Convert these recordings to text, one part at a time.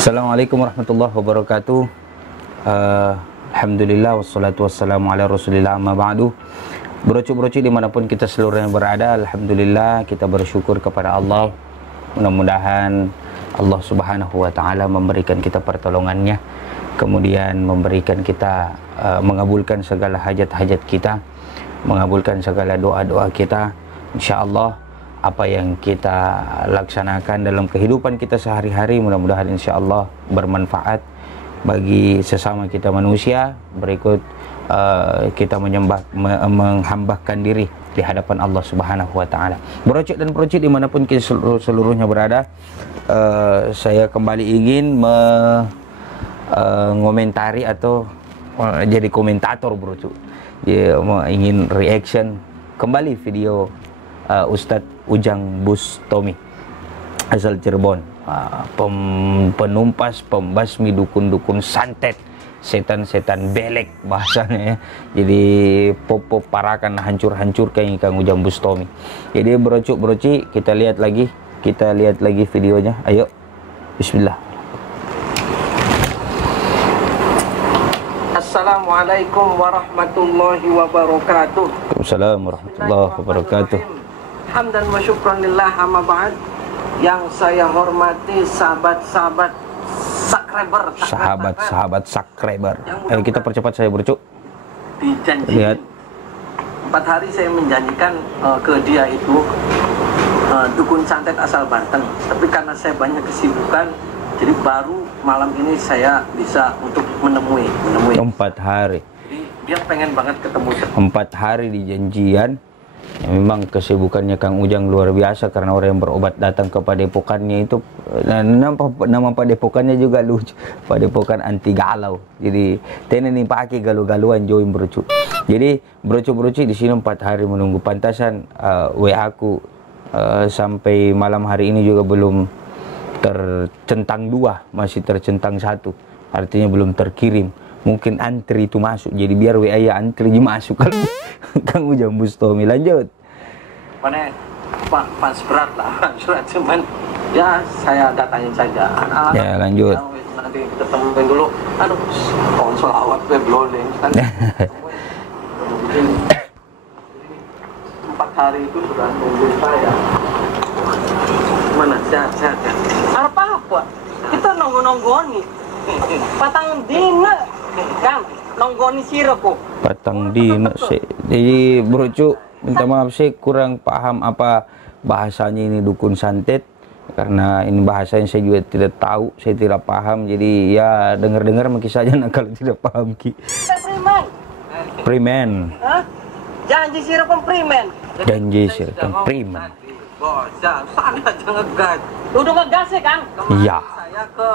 Assalamualaikum warahmatullahi wabarakatuh. Alhamdulillah wassalatu wassalamu ala rasulillah amma ba'du. Brocu-brocu dimanapun kita seluruhnya berada, alhamdulillah kita bersyukur kepada Allah. Mudah-mudahan Allah subhanahu wa ta'ala memberikan kita pertolongannya, kemudian memberikan kita mengabulkan segala hajat-hajat kita, mengabulkan segala doa-doa kita. InsyaAllah apa yang kita laksanakan dalam kehidupan kita sehari-hari mudah-mudahan insyaallah bermanfaat bagi sesama kita manusia. Berikut kita menghambakan diri di hadapan Allah Subhanahu wa taala. Brocik dan brocik dimanapun kita seluruhnya berada, saya kembali ingin mengomentari atau jadi komentator brocik. Ingin reaction kembali video Ustadz Ujang Bustomi asal Cirebon, penumpas pembasmi dukun-dukun santet, setan-setan belek bahasanya ya. Jadi pop parakan hancur-hancurkan Kang Ujang Bustomi. Jadi brocuk-broci kita lihat lagi videonya. Ayo, bismillah. Assalamualaikum warahmatullahi wabarakatuh. Waalaikumsalam warahmatullahi wabarakatuh. Hamdan wa syukran lillah amma ba'd. Yang saya hormati sahabat-sahabat subscriber. Ayo kita percepat saya bercuk. Dijanji. Lihat. 4 hari saya menjanjikan ke dia itu dukun santet asal Banten. Tapi karena saya banyak kesibukan, jadi baru malam ini saya bisa untuk menemui. 4 hari. Jadi dia pengen banget ketemu. 4 hari di janjian. Ya, memang kesibukannya Kang Ujang luar biasa karena orang yang berobat datang ke padepokannya itu, nama padepokannya juga lucu, padepokan anti galau. Jadi tenen pakai galau-galuan join brocu. Jadi brocu-brocu di sini 4 hari menunggu. Pantasan WA aku sampai malam hari ini juga belum tercentang 2, masih tercentang 1, artinya belum terkirim. Mungkin antri itu masuk, jadi biar WA ya antri masuk kalau Kang Ujang Bustomi. Lanjut. Mana pas berat lah, surat cuman ya saya datangin saja. Ya lanjut. Nanti ketemuin dulu. Aduh, konsol awat gue blowing kan. 4 hari itu sudah nunggu saya. Mana sehat. Apa? Kita nonggo-nonggoni. Patang dina. Kang, nonggoni sira kok. Patang dina sih. Jadi brocu, minta maaf sih kurang paham apa bahasanya ini dukun santet, karena ini bahasanya saya juga tidak tahu, saya tidak paham. Jadi ya dengar-dengar mungkin saja kalau tidak paham ki. Primen. Hah? Janji sira pun primen. Janji sira pun primen. Bos, sana jangan gas. Udah ngegas ya, Kang? Iya. Saya ke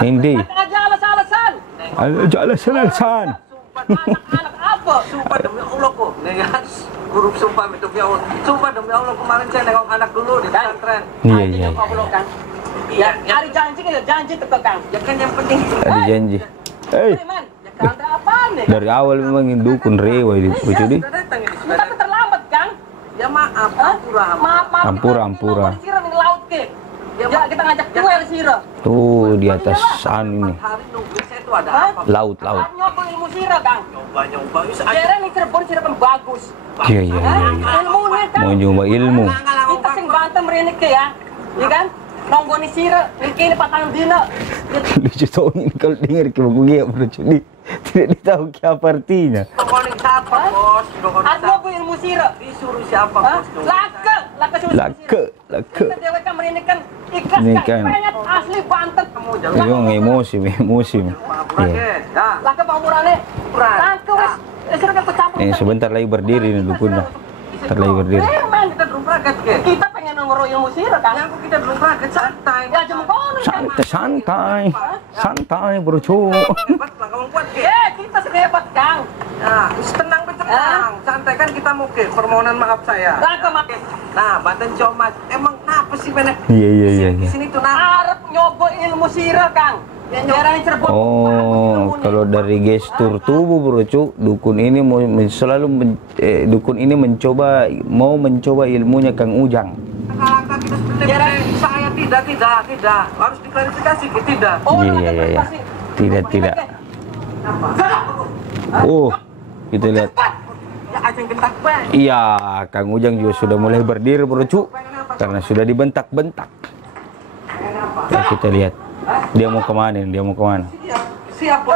Nindi. Aja alasan. Alasan. Anak apa? Sumpah demi Allah kok. Nih ya, grup sumpah demi Allah. Sumpah demi Allah kemarin saya nengok anak dulu di pesantren. Iya. Ya, hari janji teko Kang. Ya kan yang penting. Ada janji. Hei. Ya Kang, ada apaan nih? Dari awal memang ini dukun rewa ini lucu di. Tapi terlambat Kang. Ya maaf, Ampura. Ya kita ngajak duel sira. Tuh di atas ini. Laut. Nyoba ilmu sira, Kang. Nyoba. Kira nih Cirebon sira kan bagus. Iya. Ilmunya kan. Mau nyoba ilmu. Kita sing Banten mrene ke ya. Iya kan? Nonggoni sira, iki patang dina. Lucu tuh ini kalau dengar ke buku dia lucu di. Tidak tahu apa artinya. Nonggoni siapa, Bos? Aku ilmu sira. Disuruh siapa, Bos? Laka. Kita dewek kan mrene kan ikhlas kan. Asli Banten kamu jangan. Itu emosi. Iya. Laka pamurane. Laka wis sira kan kecampur. Sebentar lagi berdiri nih dukunnya. Kita dulu praktek ke. Kita pengen ngoro ilmu sira kan. Yang kita dulu praktek santai. Ya cuma kono. Santai broco. Kita sehebat Kang. Nah, tenang. Santai kan kita mau ke permohonan maaf saya. Nah, Banten Comas. Emang kenapa sih bener? Iya. Di sini tuh arep nyoba ilmu sira Kang. Oh, kalau dari gestur tubuh brocu, dukun ini mau dukun ini mau mencoba ilmunya Kang Ujang. Saya Tidak. Harus diklarifikasi, tidak. Iya. Tidak. Oh, kita lihat. Iya, Kang Ujang juga sudah mulai berdiri, Bro Cu, karena sudah dibentak-bentak. Ya, kita lihat. Dia mau kemana? Siapa?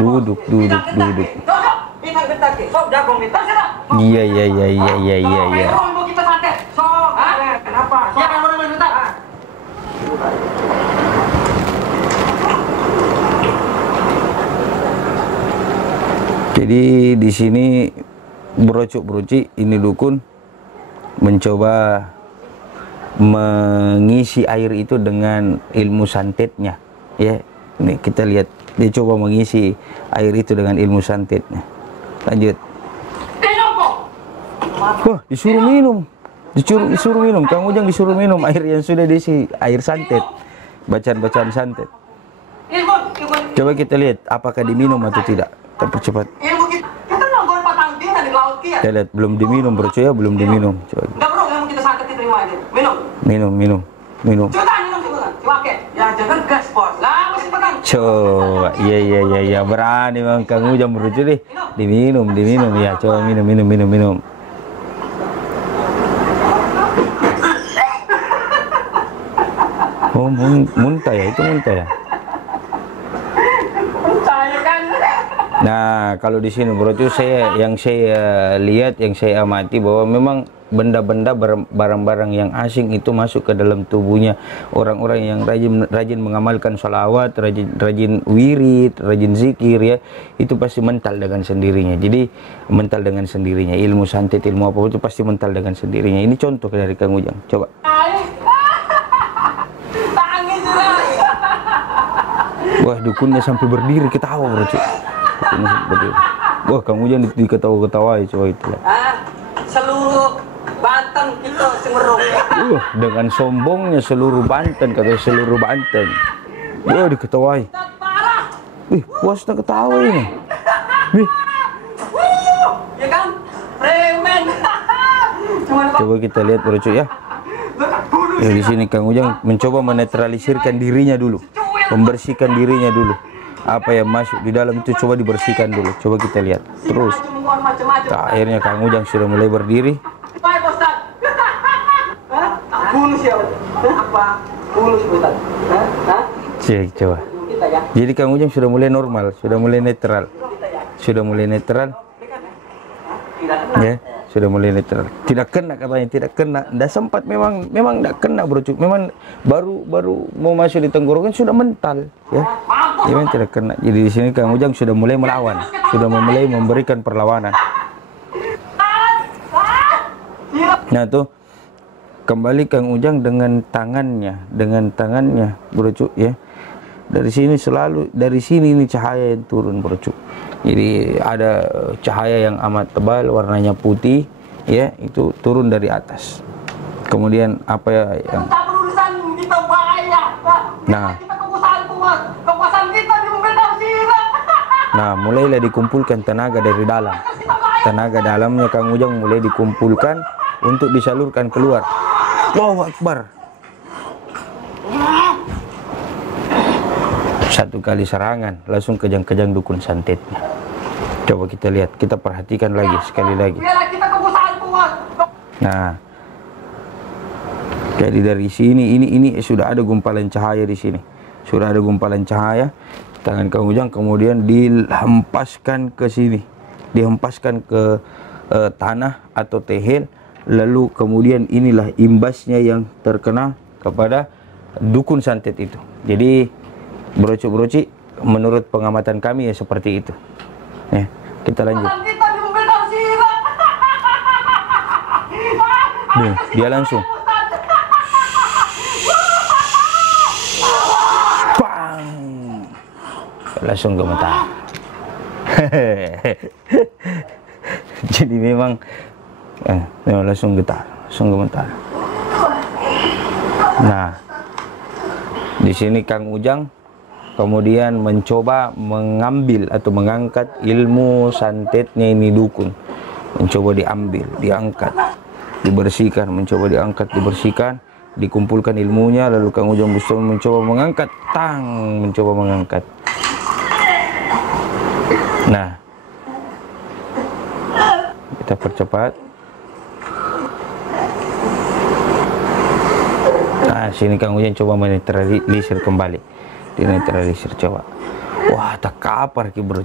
Oh, duduk. Iya. Kenapa? Siapa yang mau minta? Jadi di sini Broci ini dukun mencoba mengisi air itu dengan ilmu santetnya, ya. Ini kita lihat dia coba mengisi air itu dengan ilmu santetnya. Lanjut. Wah, disuruh minum. Kang Ujang disuruh minum air yang sudah diisi, air santet, bacaan santet. Coba kita lihat apakah diminum atau tidak. Kita percepat. Kita lihat belum diminum, Bro, ya, belum diminum. Coba. Minum. Coba, iya, berani Bang Kang Ujang, Bro, deh. Diminum, ya, coba minum. Oh, muntah ya. Nah, kalau di sini Bro, itu yang saya lihat, yang saya amati bahwa memang benda-benda barang-barang yang asing itu masuk ke dalam tubuhnya orang-orang yang rajin mengamalkan sholawat, rajin wirid, rajin zikir, ya, itu pasti mental dengan sendirinya. Jadi mental dengan sendirinya, ilmu santet, ilmu apa itu pasti mental dengan sendirinya. Ini contoh dari Kang Ujang. Coba. Wah, dukunnya sampai berdiri ketawa, Bro. Wah, Kang Ujang diketawa-ketawai, coba itu lah. Seluruh Banten kita semerung. Dengan sombongnya seluruh Banten, kata seluruh Banten. Wah, diketawai. Puas tak ketawa ini. Ya kan? Premen. Coba kita lihat, Bro, ya. Di sini Kang Ujang mencoba menetralisirkan dirinya dulu, membersihkan dirinya dulu. Apa yang masuk di dalam itu coba dibersihkan dulu. Coba kita lihat. Terus akhirnya Kang Ujang sudah mulai berdiri. Cek, coba. Jadi Kang Ujang sudah mulai normal, sudah mulai netral. Ya, sudah mulai netral. Tidak kena katanya, tidak kena. Tidak sempat, memang tidak kena, Bro. Memang baru mau masuk di tenggorokan sudah mental, ya. Memang tidak kena. Jadi di sini Kang Ujang sudah mulai melawan, sudah mulai memberikan perlawanan. Nah, tuh kembali Kang Ujang dengan tangannya, Bro, ya. Dari sini ini cahaya yang turun, Bro. Jadi ada cahaya yang amat tebal, warnanya putih, ya, itu turun dari atas. Kemudian apa yang Nah, mulailah dikumpulkan tenaga dari dalam. Tenaga dalamnya Kang Ujang mulai dikumpulkan untuk disalurkan keluar. Allahu Akbar. Satu kali serangan langsung kejang-kejang dukun santetnya. Coba kita lihat, kita perhatikan lagi sekali lagi. Nah, jadi dari sini ini sudah ada gumpalan cahaya di sini. Sudah ada gumpalan cahaya. Tangan Kang Ujang kemudian dihempaskan ke sini, dihempaskan ke tanah atau tehel, lalu kemudian inilah imbasnya yang terkena kepada dukun santet itu. Jadi Broci, menurut pengamatan kami ya seperti itu. Ya, kita lanjut. Nih, dia langsung. Langsung gemetar. Jadi memang langsung gemetar. Nah, di sini Kang Ujang kemudian mencoba mengambil atau mengangkat ilmu santetnya ini dukun. Mencoba diambil, diangkat, dibersihkan, mencoba diangkat, dibersihkan. dikumpulkan ilmunya, lalu Kang Ujang Bustami mencoba mengangkat, mencoba mengangkat. Nah, kita percepat. Nah, sini Kang Ujang coba menetralisir kembali. Dinetralisir coba. Wah, tak kapar ki Bro.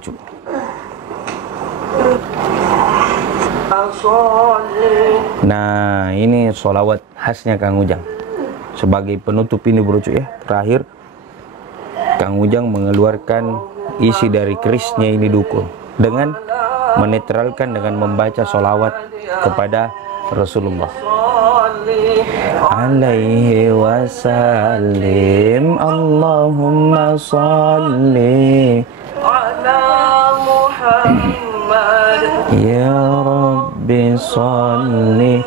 Nah, ini sholawat khasnya Kang Ujang. Sebagai penutup ini Bro ya. Terakhir Kang Ujang mengeluarkan isi dari kerisnya ini dukun dengan menetralkan dengan membaca sholawat kepada Rasulullah alaihi wasallim. Allahumma sholli ala Muhammad ya Rabbi sholli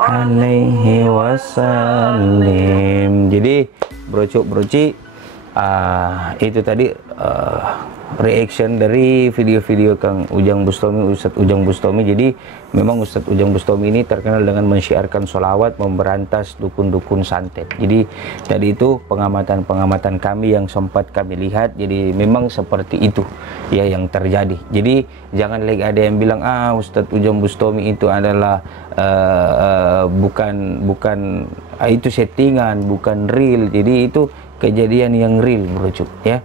alaihi wasallim. Jadi Bro-Ci, itu tadi reaction dari video-video Kang Ujang Bustami, Ustadz Ujang Bustami. Jadi memang Ustadz Ujang Bustami ini terkenal dengan mensyiarkan sholawat, memberantas dukun-dukun santet. Jadi tadi itu pengamatan-pengamatan kami yang sempat kami lihat. Jadi memang seperti itu ya yang terjadi. Jadi jangan lagi ada yang bilang Ustadz Ujang Bustami itu adalah bukan itu settingan, bukan real. Jadi itu kejadian yang real Bro ya.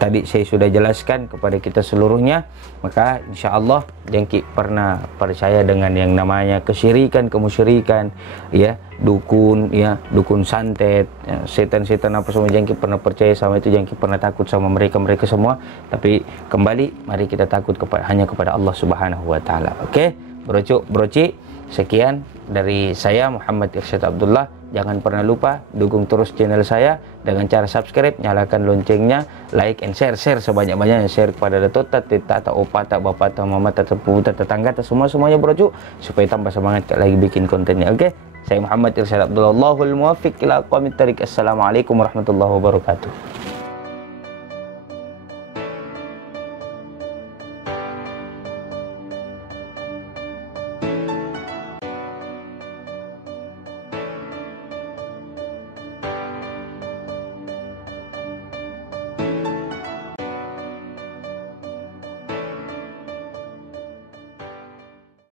Tadi saya sudah jelaskan kepada kita seluruhnya, maka insya Allah Jangki pernah percaya dengan yang namanya kesyirikan, kemusyrikan, ya, dukun, ya, dukun santet, ya, setan-setan apa semua Jangki pernah percaya sama itu, Jangki pernah takut sama mereka semua. Tapi kembali, mari kita takut hanya kepada Allah Subhanahu Wa Taala. Oke, Bro-Ci, sekian dari saya Muhammad Irsyad Abdullah. Jangan pernah lupa dukung terus channel saya dengan cara subscribe, nyalakan loncengnya, like and share sebanyak-banyaknya, share kepada datuk, tata, opa, tak bapak, tak mama, tak sepupu, tak tetangga, tak semuanya Bro, supaya tambah semangat lagi bikin kontennya. Oke, saya Muhammad Irsyad Abdullah, Allahul muwaffiq ila aqwamit thariq. Assalamualaikum warahmatullahi wabarakatuh.